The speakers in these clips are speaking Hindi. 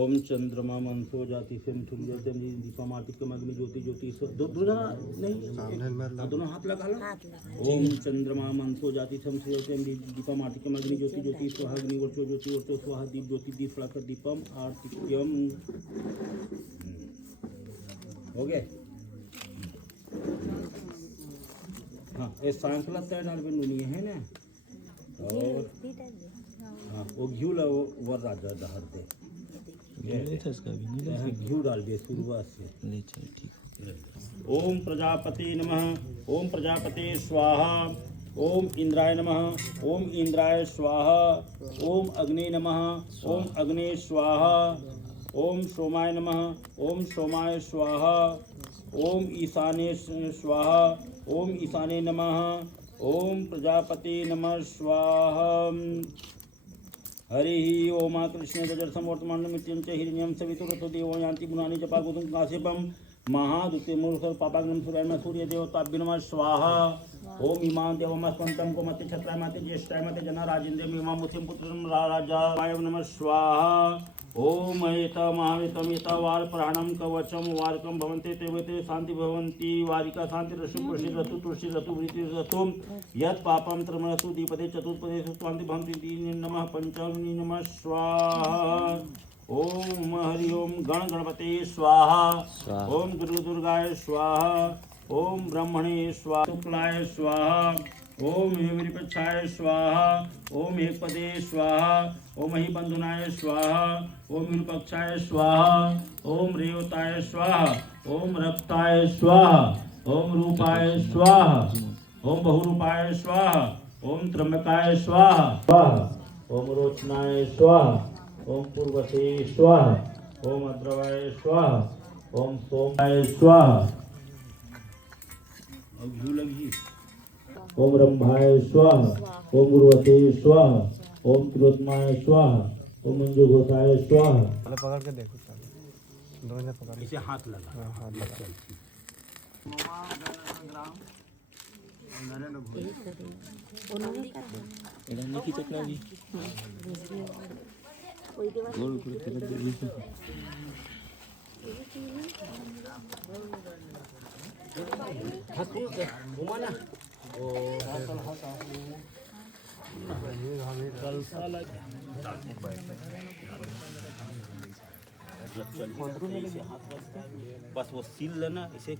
ओम चंद्रमा मंथो जाति से ठुंजते दीपमाटिकम अग्नि ज्योति ज्योति दोनों हाथ लगा लो। ओम चंद्रमा मंथो जाति से दीपमाटिकम अग्नि ज्योति ज्योति स्वाहा अग्नि वर्चो ज्योति वर्चो स्वाहा दीप ज्योति दीप फलाकर दीपम आर्तिक्यम। हो गए। हाँ ये सांकला तय डाल पे नुनी है ना। और हाँ वो घी ला वो राजा दहर दे घी डाल दिए शुरुआत से। ओम प्रजापति नमः। ओम प्रजापति स्वाहा। ओम इंद्राय नमः। ओम इंद्राय स्वाहा। ओम अग्नि नमः। ओम अग्नि स्वाहा। ओम सोमाय नमः। ओम सोमाय स्वाहा। ओम ईशाने स्वाहा। ओम ईशाने नमः। ओम प्रजापति नमः स्वाहा। हरि ओम कृष्ण गजर्समवर्तमानमित्यं च हिरण्यं सवितुरतो देवो यान्ति गुणानि जपागुतुं काश्यपं महादुते मूर्खर पापाग्नं सूर्याय सूर्य देवताभ्यो नमः स्वाहा ओम इमां देवमस्मन्तं कोमति छत्राय माते ज्येष्ठाय माते जना राजेन्द्रं इमां मुथिं पुत्रं राजाय नमः स्वाहा ओम एतमहमितं एतवार प्राणं कवचं वारकं भवन्ते तेवते शान्ति भवन्ति वारिका शान्ति रसु प्रसिद्धतु तुलसी रतु वृत्ति रतु यत् पापं त्रमणसु दीपदे चतुष्पदे शान्ति भवन्ति नमः पंचमी नमः स्वाहा ओम हरि ओम गण गणपते स्वाहा ओम दुर्गा दुर्गाय स्वाहा ओम ब्रह्मणे स्वाहा शुक्लाय स्वाहा ओम हिमरिपक्षाय स्वाहा ओम हिपदे स्वाहा ओम हि बंधुनाय स्वाहा ओम विरूपक्षाय स्वाहा ओम रेवताय स्वाहा ओम रक्ताय स्वाहा ओम रूपाय स्वाहा ओम बहुरूपाय स्वाहा ओम त्र्यंबकाय स्वाहा ओम रोचनाय स्वाहा ओम पूर्वते स्वाहा ओम अद्रवाय स्वाहा ओम सोमाय स्वाहा अब घी लगी ओम रंभाय स्वाहा ओम गुरुवते स्वाहा ओम त्रिलोत्माय स्वाहा ओम मंजू घोषाय स्वाहा पकड़ के देखो दोनों पकड़ इसे हाथ लगा हाथ लगा इलानी की चटना भी गोल गोल तिलक देवी घुमाना बस वो सील लेना इसे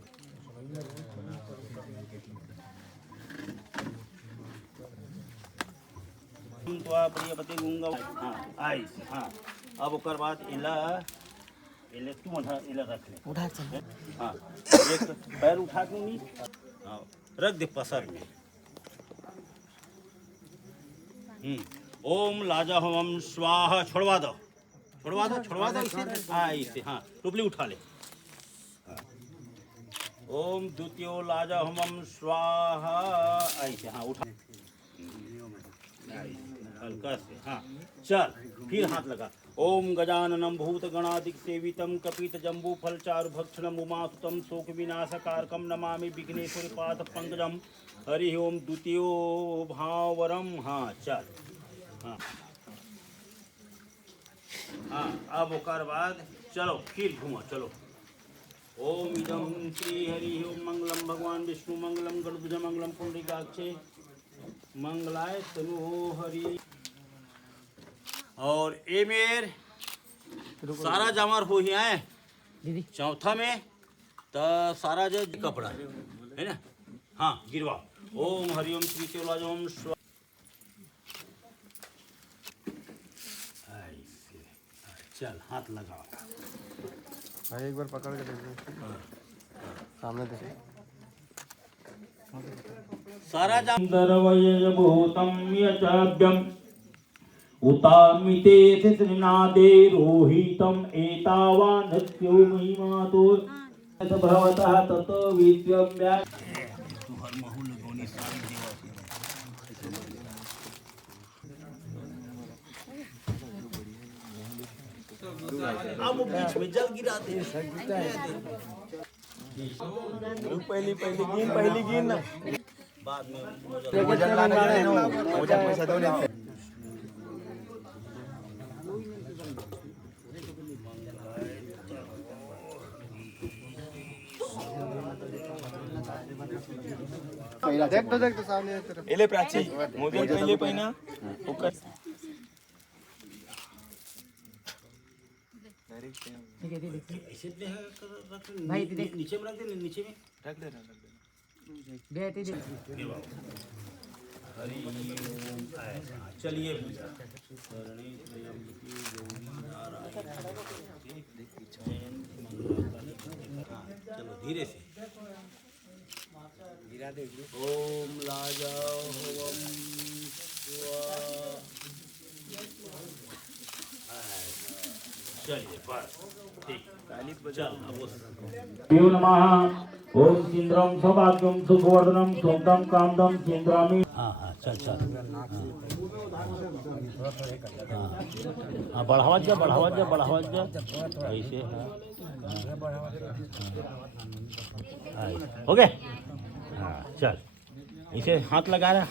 तो आप प्रियपति गूंगा हाँ आई हाँ अब ओकर बाद इला इले तू इला रख ले उठा चल हाँ एक पैर उठा के नहीं हाँ रख दे पसर में ओम लाजा होम स्वाहा छोड़वा दो इसे हाँ इसे हाँ टुपली उठा ले ओम द्वितीय लाजा होम स्वाहा ऐसे हाँ उठा हल्का से हाँ चल फिर हाथ लगा ओम गजाननम भूत गणादिक सेवितम कपित जम्बू फल चारु भक्षणम उमासुतम शोक विनाशकारकम नमामि विघ्नेश्वरी पाद पंकजम हरि ओम द्वितीय भावरम हाँ चल हाँ हाँ अब ओकर बाद चलो फिर घूमो चलो ओम इदम श्री हरि ओम मंगलम भगवान विष्णु मंगलम गणभुज मंगलम पुंडरीकाक्षे मंगलाय तनु हरि और ए मेर सारा जमर हो ही आए दीदी चौथा में तो सारा जो कपड़ा है ना हाँ गिरवा ओम हरिओम श्री केवलाज ओम स्व चल हाथ लगाओ भाई एक बार पकड़ के देखो सामने देखो सारा जमदरवय भूतम यचाभ्यम उतामिते त्रिनादे रोहितम एतावानत्यो महिमातो भवतः ततो विद्यम्या तू हर महु लगोनी सारी देवा अब बीच में जल गिरा दे पहली गिन ना बाद में वजन लाने जाने ना वजन पैसा दो नहीं देख तो सामने तेरे एले प्राची मोदी पहले पहिना ओकर ठीक है दीदी ऐसे रख भाई देख नीचे में रख दे नीचे में रख दे बेटी दीदी हरि ओम ऐसा चलिए शरणी त्र्यंबकी गौरी नारायणी चलो धीरे से गिरा दे ओम लाजा होम चलिए बस ठीक चल देव नमः ओम इंद्रम सौभाग्यम सुखवर्धनम सोमदम कामदम चंद्रामी हाँ हाँ चल चल हाँ बढ़ावा जा ऐसे हो गए हाँ चल इसे हाथ लगा रहे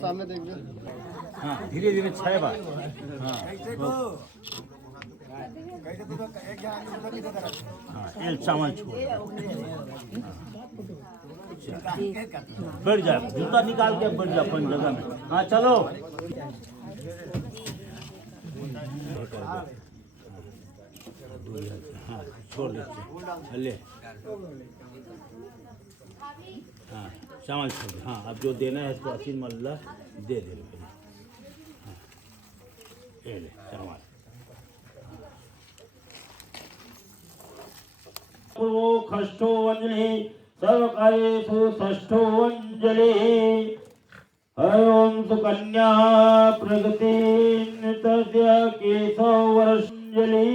सामने देख ले। हाँ धीरे धीरे 6 बार हाँ हाँ चावल छोड़ बैठ जा जूता निकाल के बैठ जा अपन जगह में हाँ चलो हाँ छोड़ देते ले हाँ चावल छोड़ हाँ अब जो देना है इसको असीन मल्ला दे दे हाँ ले चावल पूर्वो खष्टो अंजलि सर्वकार्येषु षष्ठो अंजलि हरिओम सुकन्या प्रगति तस्य केशव वर्षंजलि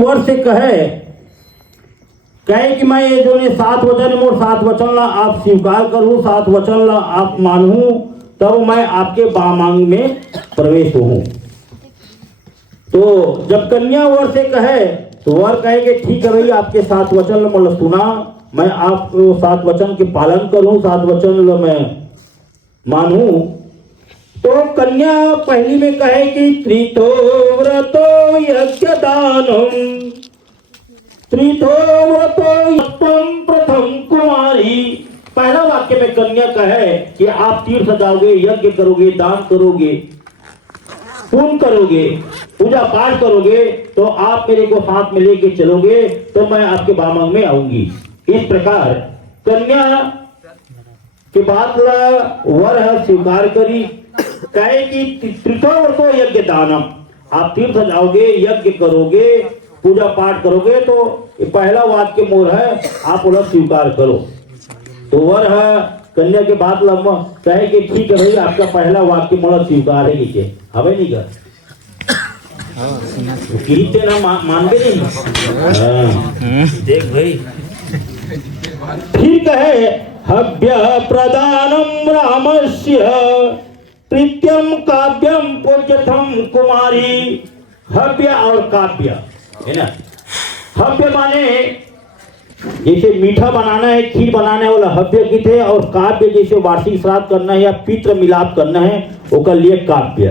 वर्ष से कहे कि मैं ये जो ने 7 वचन मोर 7 वचन ला आप स्वीकार करूं 7 वचन ला आप मानूं तब मैं आपके बामांग में प्रवेश हूं। तो जब कन्या वर से कहे तो वर कहे कि ठीक है भाई आपके 7 वचन मतलब सुना मैं आपको 7 वचन के पालन करूं 7 वचन मैं मानूं। तो कन्या पहली में कहे कि त्रितो व्रतो यज्ञ दानम त्रितो व्रतो प्रथम कुमारी। पहला वाक्य में कन्या कहे कि आप तीर्थ सजाओगे यज्ञ करोगे दान करोगे पुण्य करोगे पूजा पाठ करोगे तो आप मेरे को साथ में लेके चलोगे तो मैं आपके बामांग में आऊंगी। इस प्रकार कन्या के बाद वर स्वीकार करी कहे कि त्रिथो यज्ञ दानम आप तीर्थ जाओगे यज्ञ करोगे पूजा पाठ करोगे तो पहला वाक्य मोर है आप उलट स्वीकार करो। तो वर है कन्या के बाद लम्बा कहे कि ठीक है भाई आपका पहला वाक्य मोला स्वीकार है नीचे हमें नहीं कर कीर्ते ना मानते नहीं देख भाई ठीक है हव्य प्रदानम रामस्य प्रीत्यम काव्यम पूज्यथम कुमारी। हव्य और काव्य है ना हव्य माने जैसे मीठा बनाना है खीर बनाना है वाला हव्य की थे और काव्य जैसे वार्षिक श्राद्ध करना है या पितृ मिलाप करना है वो कर लिए काव्य।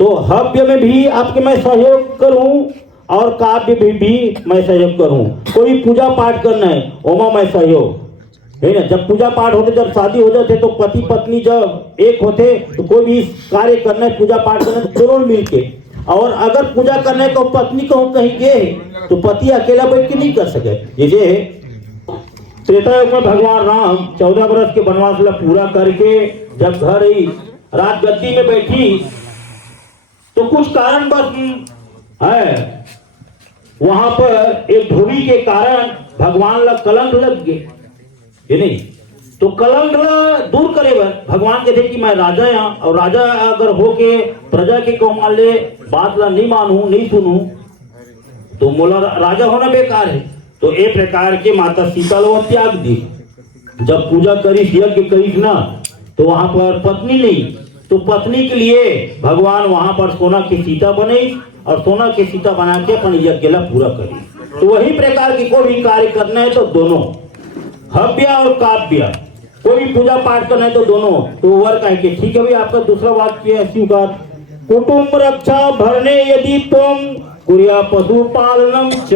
तो हव्य में भी आपके मैं सहयोग करूं और काव्य में भी मैं सहयोग करूं। कोई पूजा पाठ करना है ओमा मैं सहयोग है ना। जब पूजा पाठ होते जब शादी हो जाते तो पति पत्नी जब एक होते तो कोई भी कार्य करना है पूजा पाठ करना है तो दोनों मिलके। और अगर पूजा करने को पत्नी को कहीं गए तो पति अकेला बैठ के नहीं कर सके। जैसे त्रेता युग में भगवान राम 14 वर्ष के वनवास पूरा करके जब घर ही राज गद्दी में बैठी तो कुछ कारण बस है वहां पर एक धोबी के कारण भगवान ला कलंक लग गए ये नहीं। तो कलंक दूर करे भगवान कहते कि मैं राजा यहाँ और राजा अगर होके प्रजा के को मान ले बात ला नहीं मानू नहीं सुनू तो मोला राजा होना बेकार है। तो एक प्रकार के माता सीता लो त्याग दी। जब पूजा करी यज्ञ करी ना तो वहां पर पत्नी नहीं तो पत्नी के लिए भगवान वहां पर सोना की सीता बने और सोना की सीता बना के अपन यज्ञ ला पूरा करी। तो वही प्रकार की कोई भी कार्य करना है तो दोनों हव्य और काव्य कोई भी पूजा पाठ करना है तो दोनों। तो वर कहे कि ठीक है भाई आपका दूसरा वाक्य है स्वीकार। कुटुंब रक्षा भरने यदि तुम कुरिया पशु पालनम च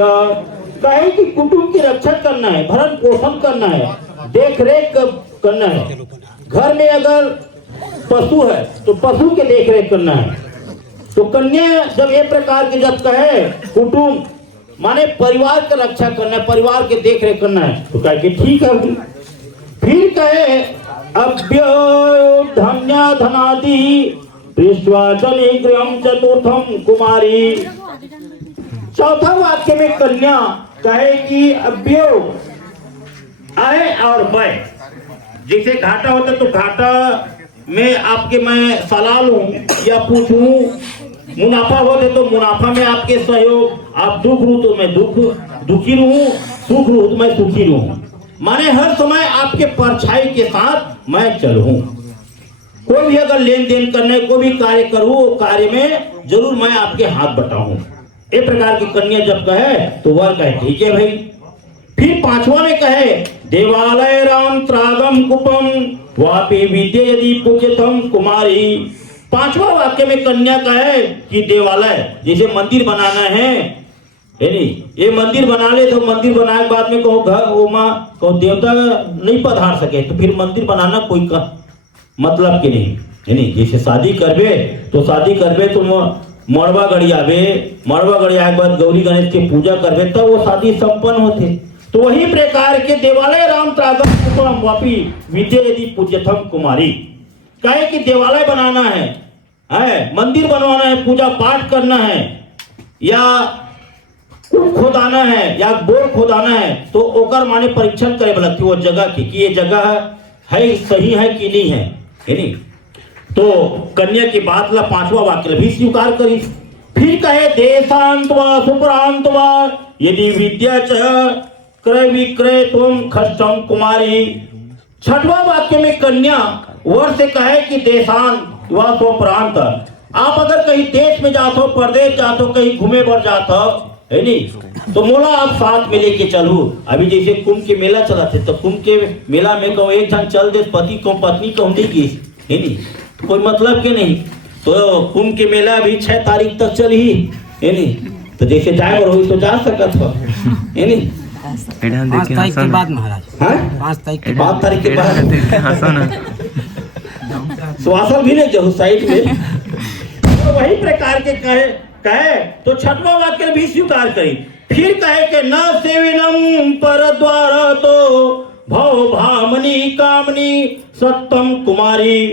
कहे कि कुटुंब की रक्षा करना है भरण पोषण करना है देख रेख करना है। घर में अगर पशु है तो पशु के देख रेख करना है। तो कन्या जब ये प्रकार की जब कहे कुटुंब माने परिवार की रक्षा करना है परिवार के देख रेख करना है तो कहे कि ठीक है। फिर कहे अभ्यो धन्य धनादि विश्वाचनी गृहम चतुर्थम कुमारी। चौथा वाक्य में कन्या कहे कि अभ्यो आए और बै जैसे घाटा होता तो घाटा में आपके मैं सलाह लूं या पूछूं। मुनाफा होते तो मुनाफा में आपके सहयोग आप दुख रू तो मैं दुखी रहूं सुख रहूं तो मैं सुखी रहूं, माने हर समय आपके परछाई के साथ मैं चलूं। कोई भी अगर लेन देन करने को भी कार्य करूं, कार्य में जरूर मैं आपके हाथ बटाऊं। एक प्रकार की कन्या जब कहे तो वह कहे ठीक है भाई। फिर पांचवा में कहे देवालय राम त्रागम कुपम वापी विद्या यदि पूज्यतम कुमारी। पांचवा वाक्य में कन्या कहे कि देवालय जैसे मंदिर बनाना है नहीं, ये मंदिर बना ले तो मंदिर बनाने के बाद में कहो घर वो माँ कहो देवता नहीं पधार सके तो फिर मंदिर बनाना कोई का मतलब के नहीं है नहीं। जैसे शादी करबे तो मड़वा गड़ियाबे, मड़वा गड़िया के बाद गौरी गणेश की पूजा करबे तब वो शादी संपन्न होते। तो वही प्रकार के देवालय राम त्रागम कुपम वापी विद्या यदि पूज्यतम कुमारी। कहे कि देवालय बनाना है, मंदिर बनवाना है, पूजा पाठ करना है या खोदाना है या बोर खोदाना है तो ओकर माने परीक्षण करे लगती वो जगह की कि ये जगह है सही है कि नहीं है नहीं। तो कन्या की बात ला पांचवा वाक्य भी स्वीकार करी। फिर कहे देशांत व सुप्रांत व यदि विद्या च क्रय विक्रय तुम खष्टम कुमारी। छठवा वाक्य में कन्या वर से कहे कि देशांत व स्वप्रांत, आप अगर कहीं देश में जाते हो, प्रदेश जाते हो, कहीं घूमे बर जाते हो है नहीं तो मोला आप साथ में लेके चलू। अभी जैसे कुंभ के मेला चला थे तो कुंभ के मेला में कहो एक जन चल दे पति को पत्नी को देगी है नहीं तो कोई मतलब के नहीं। तो कुंभ के मेला भी 6 तारीख तक चली है नहीं तो जैसे जाए और हो तो जा सकत हो है नहीं। 5 तारीख के बाद महाराज, हाँ 5 तारीख के बाद स्वासल भी नहीं जहू साइड में। तो वही प्रकार के कहे तो छठवा वाक्य भी स्वीकार करी। फिर कहे कि न सेविनम पर द्वार तो भव भामनी कामनी सत्यम कुमारी।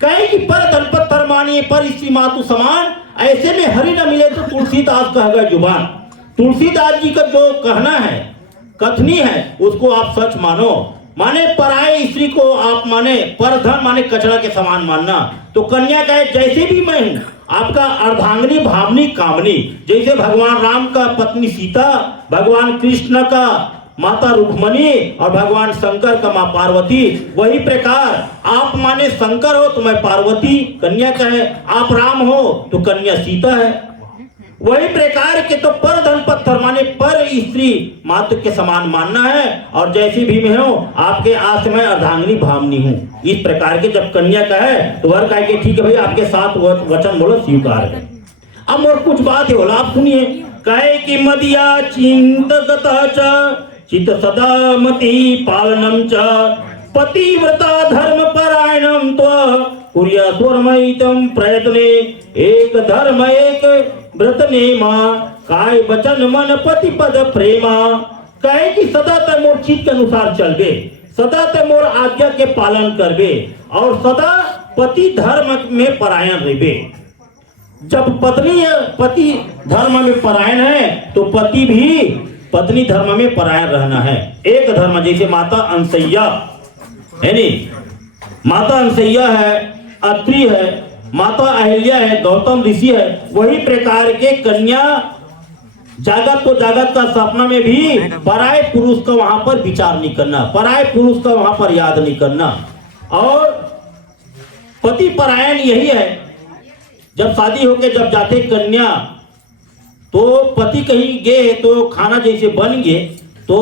कहे कि पर दलपत तरमानी पर स्त्री मातु समान, ऐसे में हरि न मिले तो तुलसीदास कहेगा जुबान। तुलसीदास जी का जो कहना है कथनी है उसको आप सच मानो। माने पराये स्त्री को आप माने पर धन माने कचरा के समान मानना। तो कन्या कहे जैसे भी मैं हूं आपका अर्धांगिनी भावनी कामनी। जैसे भगवान राम का पत्नी सीता, भगवान कृष्ण का माता रुक्मणी और भगवान शंकर का माँ पार्वती, वही प्रकार आप माने शंकर हो तो मैं पार्वती कन्या कहे, आप राम हो तो कन्या सीता है। वही प्रकार के तो पर धन पत्थर माने पर स्त्री मातृ के समान मानना है और जैसी भी मैं हूं आपके आस में अर्धांगिनी भावनी हूं। इस प्रकार के जब कन्या का है तो वह कहे कि ठीक है भाई आपके साथ वचन बोलो स्वीकार है। अब और कुछ बात है बोला आप सुनिए। कहे कि मदिया चिंतगतः च चित सदा मति पालनम च पतिव्रता धर्म परायणम त्व कुर्या स्वरमयितम प्रयत्ने एक धर्म एक व्रत नेमा काय वचन मन पति पद प्रेमा। कहे कि सदा तय मोर चित्त के अनुसार चलबे, सदा तय मोर आज्ञा के पालन करबे और सदा पति धर्म में परायण रहबे। जब पत्नी पति धर्म में परायण है तो पति भी पत्नी धर्म में परायण रहना है। एक धर्म जैसे माता अनसैया है नहीं, माता अनसैया है, अत्रि है, माता अहिल्या है, गौतम ऋषि है, वही प्रकार के कन्या जागत को जागत का सपना में भी पराये पुरुष का वहां पर विचार नहीं करना, पराये पुरुष का वहां पर याद नहीं करना। और पति परायण यही है जब शादी होके जब जाते कन्या तो पति कहीं गए तो खाना जैसे बन गए तो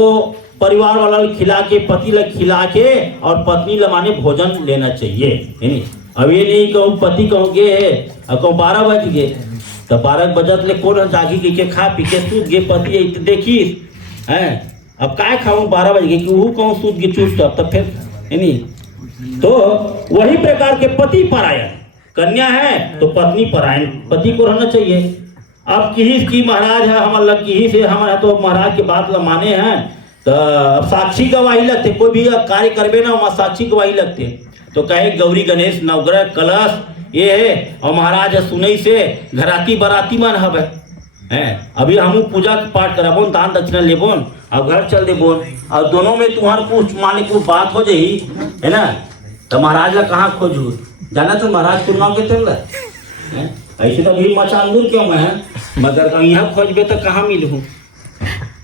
परिवार वाला खिला के पति लग खिला के और पत्नी लमाने भोजन लेना चाहिए है नहीं। अब ये नहीं कहूँ पति कहूँ गे है अब कहूँ 12 बज गए तो 12 बजत ले कौन जागी के खा पी के सूत गे पति देखिस है अब काय खाऊं 12 बज गए कि वो कहूँ सूत गे चुपचाप तब फिर है नहीं। तो वही प्रकार के पति परायण कन्या है तो पत्नी परायण पति को रहना चाहिए। अब किहिस की महाराज है हमारे लग किहिस है हमारा तो महाराज की बात ल माने हैं तो अब साक्षी गवाही लगते, कोई भी कार्य करबे ना वहाँ साक्षी गवाही लगते। तो कहे गौरी गणेश नवग्रह कलश ये है और महाराज सुनई से घराती बराती मन हवे हैं। अभी हम पूजा पाठ कराबोन दान दक्षिणा लेबोन और घर चल देबोन और दोनों में तुम्हारे कुछ मान ली कुछ बात हो जाही है ना तो महाराज ला कहाँ खोजू जाना तो महाराज तुम नाम के तेला ऐसे तो भी मचान दूर क्यों मैं मगर यहाँ खोजबे तो कहाँ मिलूँ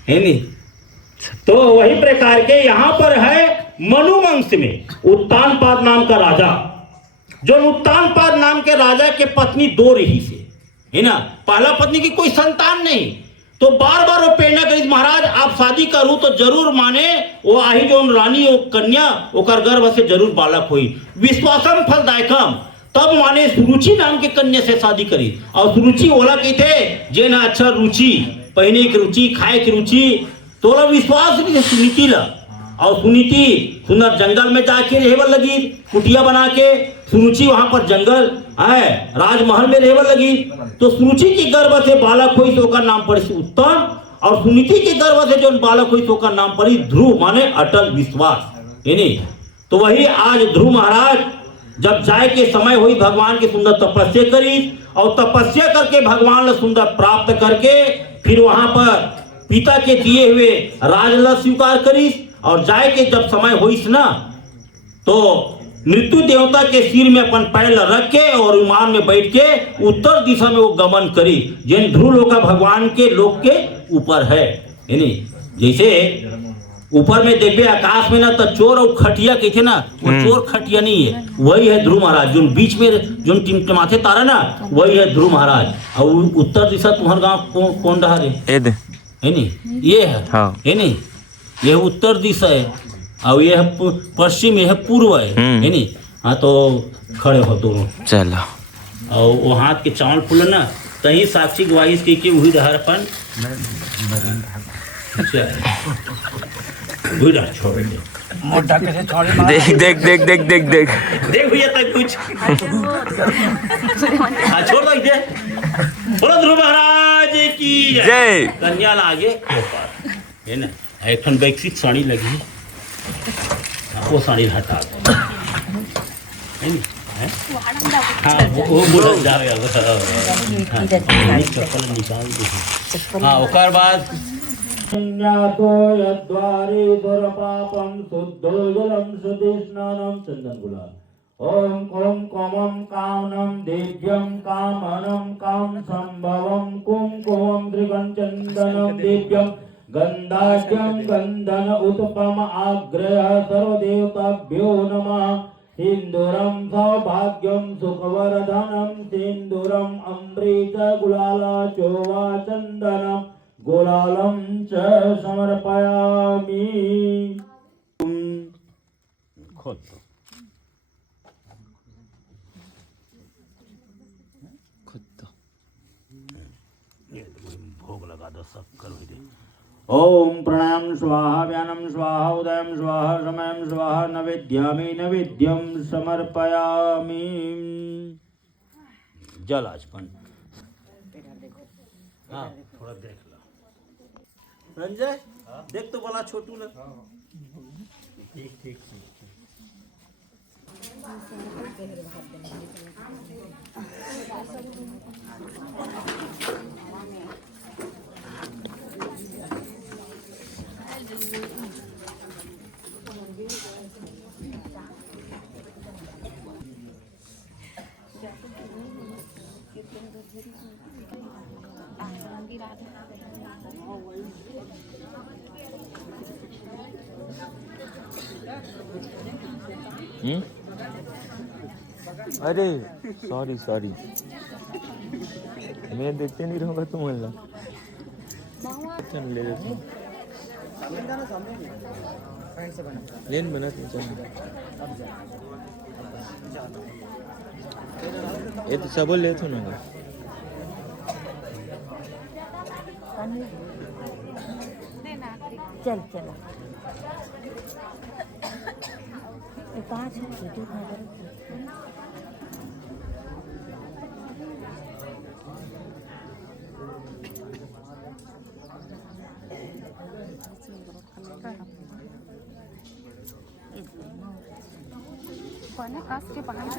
है नहीं। तो वही प्रकार के यहाँ पर है मनुवंश में उत्तानपाद नाम का राजा, जो उत्तानपाद नाम के राजा के पत्नी दो रही से, है ना, पहला पत्नी की कोई संतान नहीं, तो बार बार वो प्रेरणा करी महाराज आप शादी करूं तो जरूर माने वो आही जो रानी वो कन्या ओकर गर्भ से जरूर बालक हुई, विश्वासम फलदायकम, तब माने सुरुचि नाम के कन्या से शादी करी। और सुरुचि ओला की थे जे ना अच्छा रुचि, पहने की रुचि, खाए की रुचि, तो विश्वास नहीं सुनीति ला, और सुनीति सुंदर जंगल में जाके रहेवर लगी, कुटिया बना के, सुरुचि वहां पर जंगल है राजमहल में रहेवर लगी, तो सुरुचि की गर्भ से बालक हुई तो का नाम पड़ी उत्तम, और सुनीति के गर्भ से जो बालक हुई तो का नाम पड़ी ध्रुव, माने अटल विश्वास, है नहीं। तो वही आज ध्रुव महाराज जब जाए के समय हुई भगवान की सुंदर तपस्या करी, और तपस्या करके भगवान ने सुंदर प्राप्त करके फिर वहां पर पिता के दिए हुए राजला स्वीकार करी, और जाए के जब समय हुई ना तो मृत्यु देवता के सिर में अपन पैर रख के और विमान में बैठ के उत्तर दिशा में वो गमन करी, जिन ध्रुव लोक भगवान के लोक के ऊपर है नहीं। जैसे ऊपर में देखबे आकाश में ना तो चोर और खटिया कहते ना, वो चोर खटिया नहीं है, वही है ध्रुव महाराज, जो बीच में जो टिमटिमाथे तारा ना वही है ध्रुव महाराज। और उत्तर दिशा तुम्हारे गाँव कौन रहा रे है नहीं, ये है, हाँ। है नहीं, ये उत्तर दिशा है, और ये है पश्चिम, ये है पूर्व है नहीं। हाँ तो खड़े हो दोनों, चलो, और वो हाथ के चावल फूल ना तही साक्षी गवाही के वही रहारपन देख देख देख देख देख देख देख भैया तक कुछ छोड़ दो इधर, बोलो ध्रुव महाराज की जय। कन्या लागे है ना, एक विकसित साड़ी लगी, वो साड़ी हटा है नहीं, हाँ वो बोला जा रहा है, चप्पल निकाल दे। हाँ ओकर बाद ज्ञातो यद्वारे दुर्पापम शुद्धो जलम शुद्धि स्नानम चंदन गुलाल ओम ओम कोमम कामनम दिव्यम कामनम काम संभवम कुमकुमम त्रिगंचंदनम दिव्यम गंधाख्यम गंधन उत्पम आग्रह सर्वदेवताभ्यो नमः सिंदूरम सौभाग्यम सुखवर्धनम सिंदूरम अमृत गुलाल चोवा चंदनम गुलालम च समर्पयामि। खुद भोग लगा दो, सब करो दे। ओम प्रणाम स्वाहा व्यानम स्वाहा उदयम स्वाहा समयम स्वाहा नैवेद्यामि नैवेद्यम समर्पयामि। जल आचमन, हाँ थोड़ा देख लो संजय, देख तो बोला छोटू ने, ठीक ठीक ठीक। अरे सॉरी सॉरी, मैं देखते नहीं रहूँगा तुम अल्लाह ले लेते लेन बना ये तो सब ले तो ना चल चलो पाँच है के पहाड़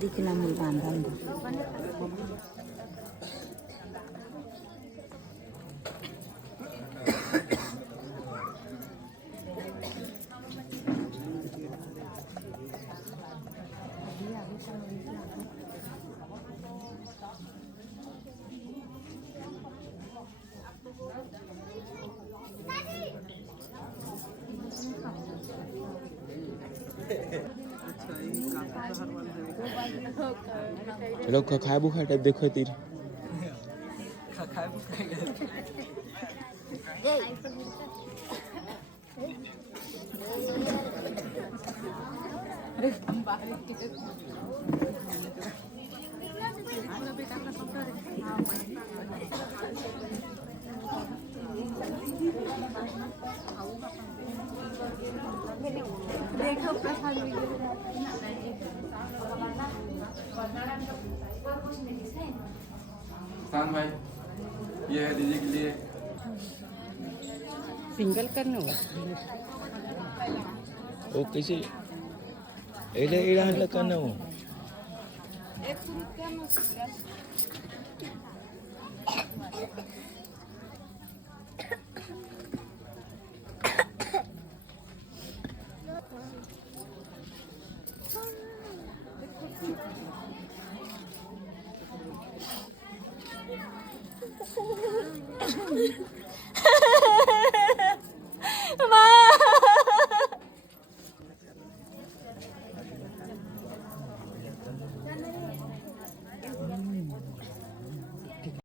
दिखना मिल बांधा चलो खाए बुखार टाइप देखो तीर शान भाई ये है दीदी के लिए सिंगल करना होगा ओ कैसे एडा एडा हल्ला करना हो